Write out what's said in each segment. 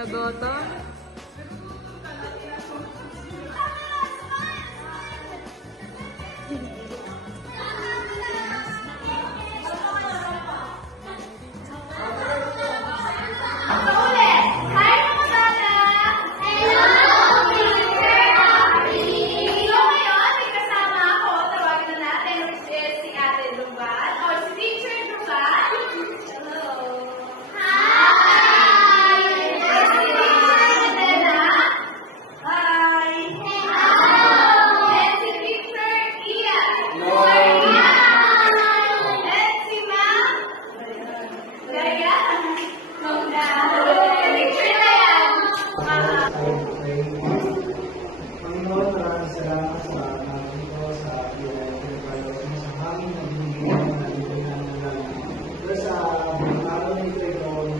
Binaboto? Panginoon, maraming salamat sa dito sa pinagpapaloob mo sa amin na binibigyan ng nalilihan ng lang. Pero sa araw nito, itong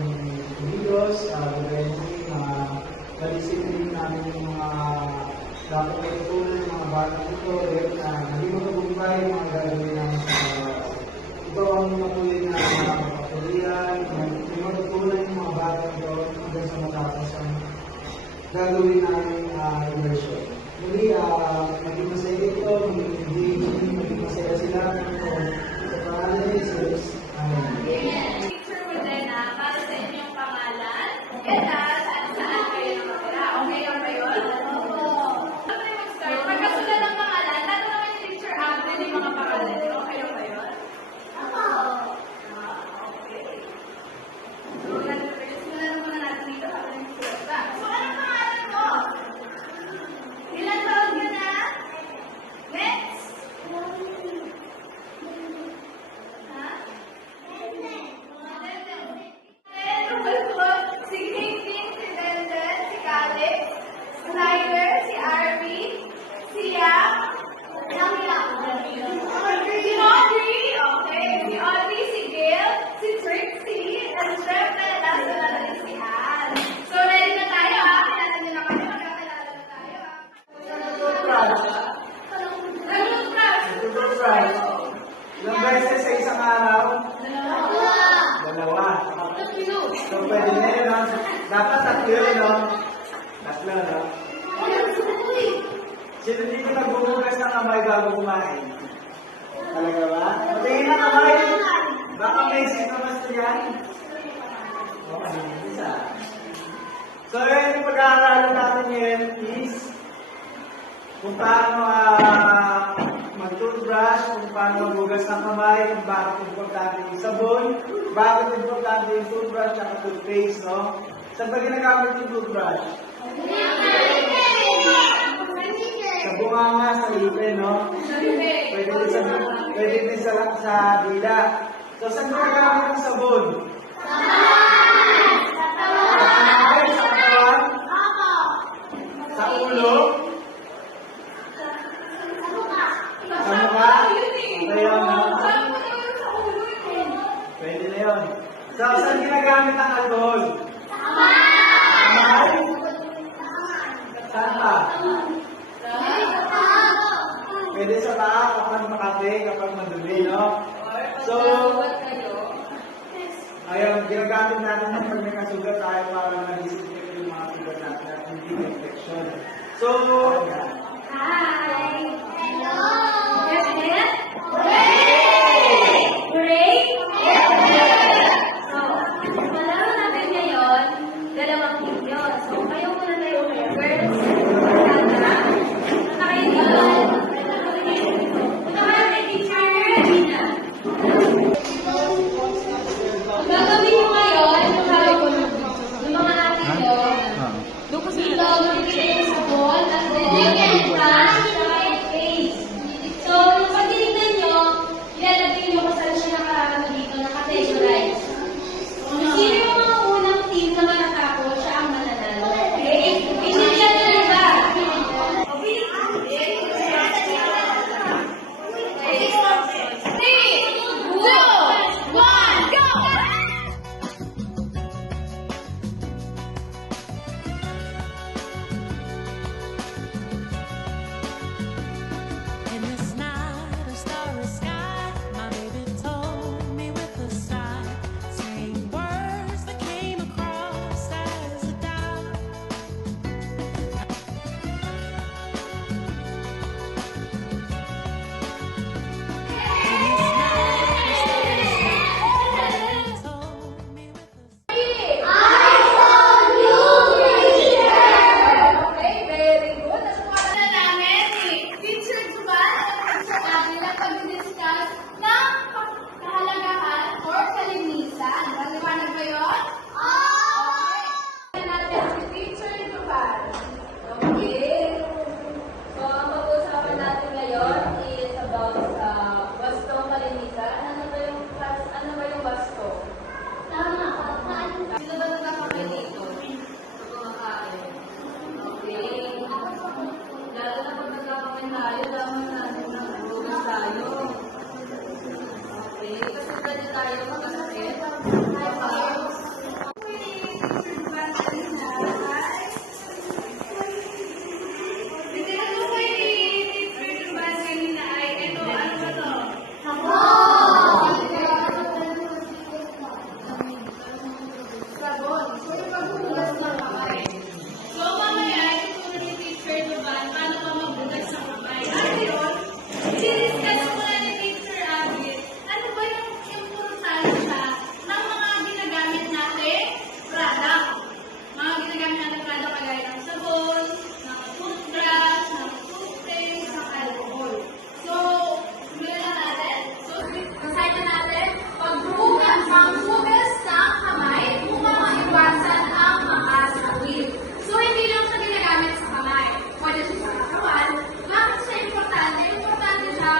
Diyos, gagawin mga disiplin namin yung mga dapat matutunan ng mga batang ito na hindi mo tagumpay yung mga gagawin namin sa araw. Ito ang matuloy na kapatulian, hindi mo tutunan yung mga batang ito hanggang sa matapos ang gagawin namin immersion. Muli, maging masaya ito, maging masaya sila sa pangalan ni Jesus. Amen. Picture mo din para sa inyong pangalan. Saan kayo nakatira? Okay lang ba yun? Ano yung mag-start? Pagkasulat ng pangalan, lahat naman yung picture after yung mga pangalan. Okay lang ba yun? Okay. So, simulan muna natin dito para nagsulat ba? So, anong pangalan mo? Ilan taon ka na? Next? Ha? Si Caitlin, si Benden, si Calix, Snyder, si Arby, si Yam, si Audrey, okay, si Audrey, si Gail, si Trixie, and syempre, nasa na rin si Ann. So, ready na tayo kilala niyo na kami, magkakilala na tayo Toothbrush. Ilang beses sa isang araw? Dalawa. So, pwede na yun, no? Dapat tatlo yun, no? Tatlo, no? Sino dito nagbubugas ng kamay bago kumain? Talaga ba? Patingin na kamay. Baka may sinamas na yan. Okay, isa. So, yun yung pag-aaralan natin ngayon is kung paano mag-toothbrush, kung paano magbugas ng kamay, kung bakit importante yung sabon, bakit importante yung toothbrush at toothpaste, no? Saan ba ginagamit yung toothbrush? Sa bunganga, sa ipin, no? Pwede din sa dila. So, saan ginagamit yung sabon? Sa kamay, sa katawan? Sa ulo? Sa mukha? Ayun, no? Pwede na yun. So, saan ginagamit ang alcohol? Kamay? Saan pa? Pwede sa paa kapag makate, kapag madumi, no? So, ayun, ginagamit natin ng pag may kasugat tayo para mag-disinfect yung mga sugat natin at hindi infection. So, Hi! Hello! Great! So, malaro natin ngayon, dalawang video. So, kayo muna tayo girls. Gagawin nyo ngayon, yung mga atin nyo, ilaw, sabon, at then, tayo, dapat natin na magugas tayo. Okay, kasi pwede tayo magkasakit. So, mamaya, ituturo ni Teacher Duban paano ka magbugas ng kamay. At yun, i-discuss muna ni Teacher Abby, ano ba yung importansya ng mga ginagamit natin product. Mga ginagamit natin product kagaya ng sabon, ng toothbrush, ng toothpaste, ng alcohol. So, simulan na natin. So, recite na natin, paghugas ng kamay upang maiwasan ang mga sakit. So, hindi lang siya ginagamit sa kamay. Pwede siya sa katawan. Bakit siya importante? Importante siya,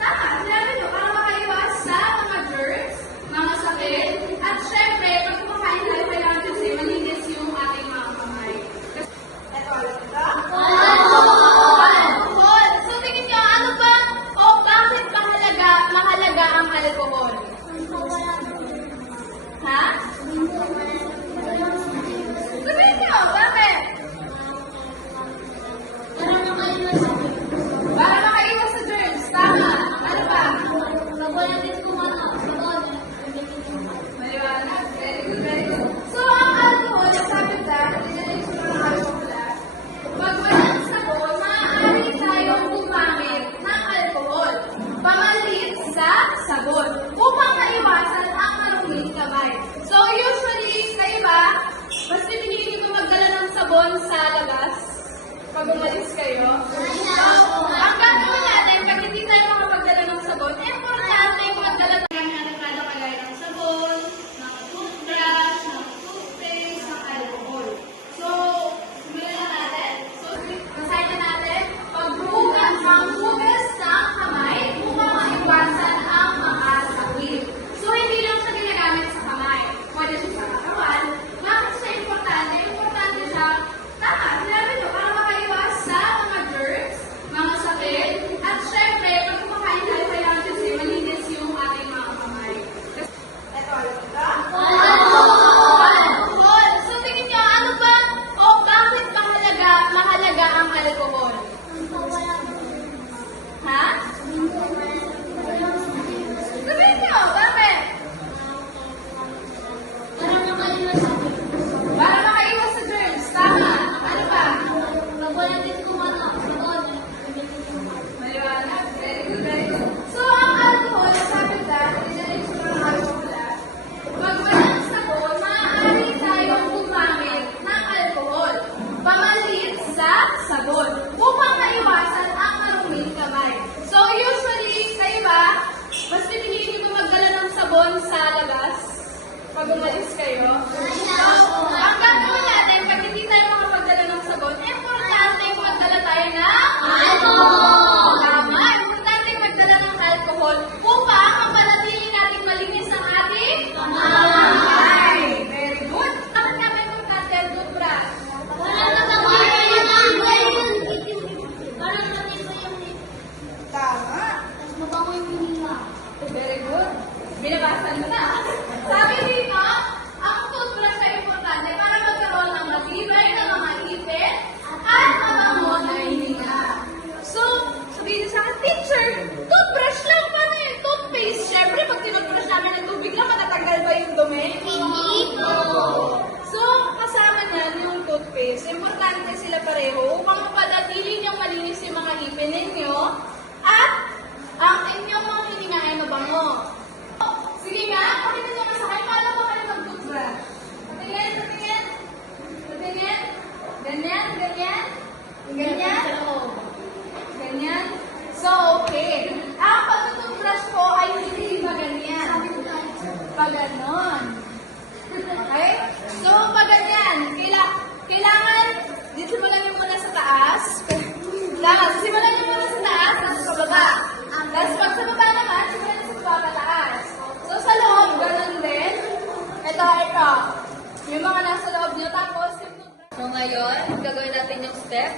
tama, sinabi nyo, para makaiwas sa mga germs, mga sakit, at syempre, pag kumakain tayo, kailangan kasi malinis yung ating mga kamay. Ito, alam ito? Alcohol! So, tingin nyo, ano ba, o bakit mahalaga ang alcohol? Ha? Sabihin nyo, bakit? Para makaiwas sa germs. Tama. Ano ba? Maliwanag. Very good, very good. So, ang alcohol, sabi ka, dinalik ko ng alcohol, pag walang sabon, maaari tayong gumamit ng alcohol. Pamalit sa sabon. Upang maiwasan ang maruming kamay. So, usually, kayo ba, mas pinili ko magdala ng sabon sa labas pag umalis kayo? So, ang gagawin natin, pag hindi tayo makapagdala ng sabon, importante yung magdala tayo ng product kagaya ng sabon, ng toothbrush, ng toothpaste, ng alcohol. So, simulan na natin. So, recite na natin, paghugas ng kamay upang maiwasan ang mga sakit. So, hindi lang siya ginagamit sa kamay. Pwede siya sa katawan. Bakit siya importante? Importante siya, tama, sinabi nyo, para makaiwas sa mga germs, mga sakit, at syempre, pag kumakain tayo, kailangan kasi malinis yung ating mga kamay. Ito, alam ito? Alcohol! So, tingin nyo, ano ba, o bakit mahalaga ang alcohol? Ha? Sabihin nyo, bakit? Para makaiwas sa germs. Tama. Ano ba? Maliwanag. Very good, very good. So, ang alcohol, sabi ka, dinalik ko ng alcohol, pag walang sabon, maaari tayong gumamit ng alcohol. Pamalit sa sabon. Upang maiwasan ang maruming kamay. So, usually, kayo ba, mas pinili ko magdala ng sabon sa labas pag umalis kayo? So, ang gagawin natin, pag hindi tayo makapagdala ng sabon, importante yung magdala tayo ng alcohol. Tama, importante yung magdala ng alcohol upang mapanatili natin malinis ang ating kamay. Very good. Bakit nga may importante ang toothbrush? Tama. Very good. Binabasan mo na. Sabi dito, ang toothbrush ay importante para magkaroon ng matibay na mga ipin at mabango na hininga. So, sabihin sa akin, teacher, toothbrush lang pa na yung toothpaste. Siyempre, pag tinutbrush namin ng tubig lang, matatanggal ba yung dumi? Hindi po. So, kasama niyan yung toothpaste. Importante sila pareho upang mapanatili niyong malinis yung mga ipin ninyo at ang inyong mga hininga ay mabango. Sige nga, pakita nyo nga sa akin, paano ba kayo mag-toothbrush? Patingin, patingin. Patingin. Ganyan, ganyan. Ganyan. Ganyan. So, okay. Ang pag-toothbrush po ay hindi ba ganyan? Pag ganon. Okay? So, pag ganyan, kailangan, simulan nyo muna sa taas. Simulan nyo muna sa taas, tapos sa baba. Tapos pag sa baba naman, simulan nyo sa taas. So, sa loob, ganun din. Ito. Yung mga nasa loob nyo, tapos yung toothbrush. So ngayon, gagawin natin yung step.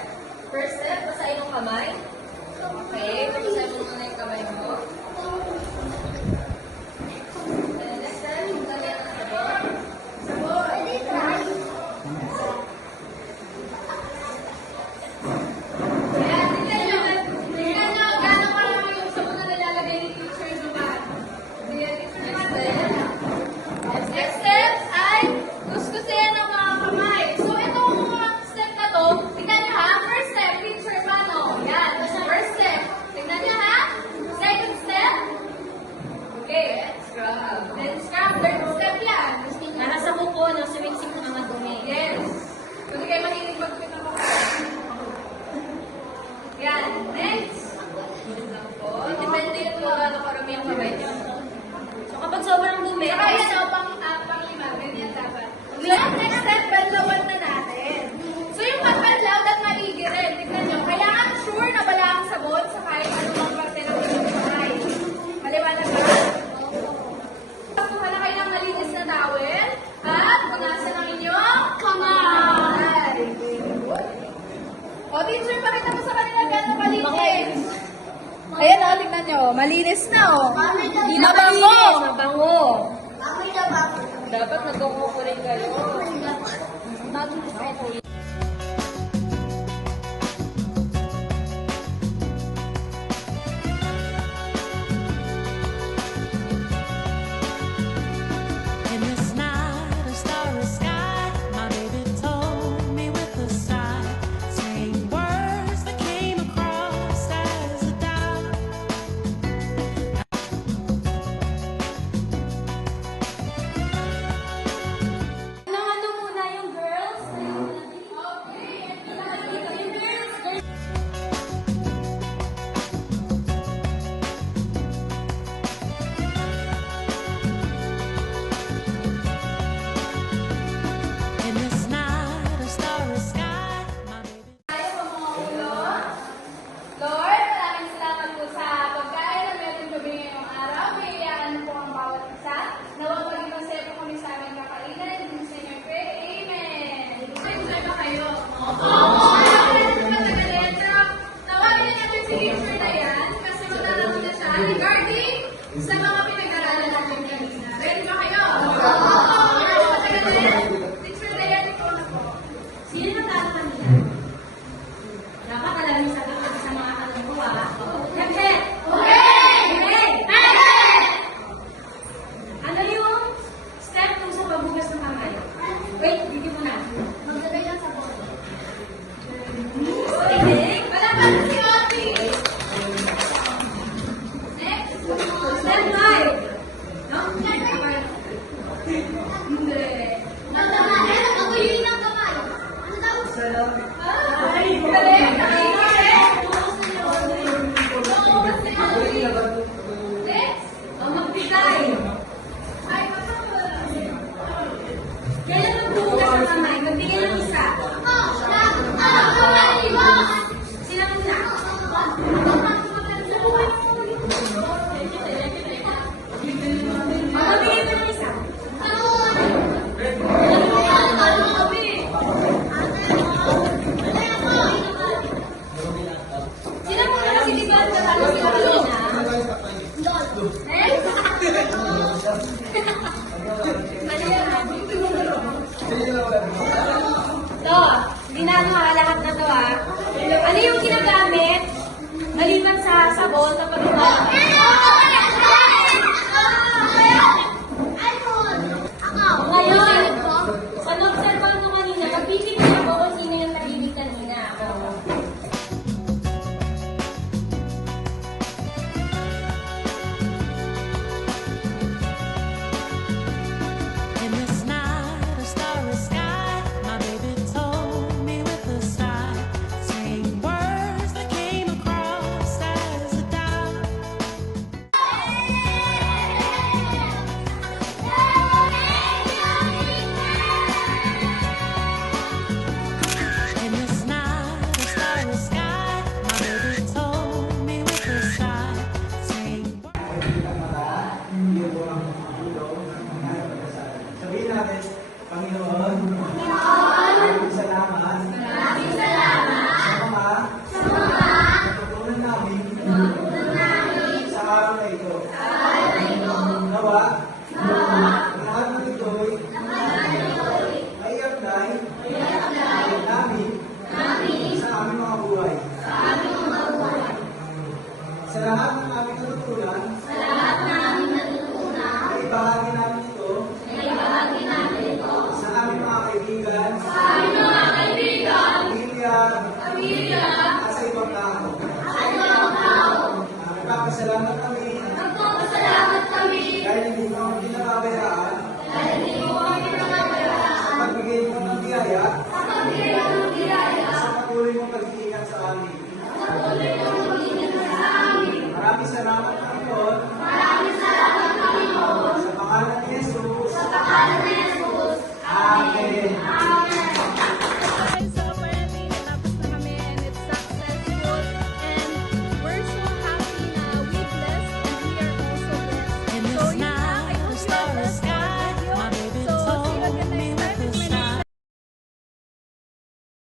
First step, basahin yung kamay. Okay, tapos mo muna yung kamay mo. And next time, lagyan ng sabon. Sabon! Ayan, tingnan nyo gano'n parang yung sabon na nilalagay ni Teacher Duman. Next step ay kuskusin ang mga kamay. So, itong mga step na to, tingnan nyo ha. First step, Teacher Mano. Yan, first step. Tingnan nyo ha. Second step. Okay, scrub. Then scrub, third step lang. Nasa kuko, no, sumiksik ng mga dumi. Yes. Pwede kayo mahilig magpit ng mga. Yan, next. Depende yung mga nakarami ang kamay nyo. So kapag sobrang dumi, Saka yan o, pang-lima. Ganyan dapat. Next step, banlawan na natin. So yung pagbanlaw, at maigi rin. Tignan nyo, kailangan sure na wala ang sabon sa kahit anumang parte ng inyong kamay. Maliwanag ba? Kuha na kayo ng malinis na towel at punasan ang inyong kamay. O, teacher, pakita mo sa kanila gano'ng malinis. Ayan o, tignan nyo. Malinis na o. Di na Mabango. Mabango. Dapat Dapat nagkukuko rin kayo. In this night of starry sky, my baby told me with a sigh, saying words that came across as a doubt. Ano muna yung girls? In this night of starry sky, my baby. Tayo po mga ulo. Lord, maraming salamat po sa pagkain na meron kami ngayong araw. Bigyan po ang bawat isa. Nawag maging masaya po kami sa aming kakainan. In the name I pray. Amen. Enjoy ba kayo? Oo! Matagalan. Pero tawagin natin si teacher na yan kasi maglalaro na siya regarding sa mga pinag-aralan natin kanina. Ready ba kayo? Oo! Matagalan. Teacher na yan, ikaw na po. Sino na talo kanina? Dapat alam niyo sagot kasi sa mga tanong ko, ha? Nag-head! Okay! Okay! Ano yung step 2 sa pagbugas ng kamay? Wait, dito muna. Magdalay lang sa board. Okay. Wala pa si Oti. Next. Step 5. No? Hindi. Paguyuin ng kamay. Ay, galing. Next. O, magbigay. Ay, kasama. Kailan magbubugas ng kamay? Magbigay ng isa. Sila muna. Magbigay mo ng isa. Sila muna kasi di ba natalo sila kanina? Next. To, hindi na ano ha, lahat na to ha. Ano yung ginagamit? Maliban sa sabon kapag Ngayon, sa nobserbahan ko kanina, magpipili ako kung sino yung nahili kanina. In this night of starry sky, my baby told me with a sigh, saying words that came across as a doubt. Sa lahat ng aming natutunan, ay ibahagi namin ito, sa aming mga kaibigan, pamilya, at sa ibang tao. Nagpapasalamat kami dahil hindi mo kami pinababayaan sa pagbigay mo ng biyaya sa patuloy mong pag-iingat sa amin. Maraming salamat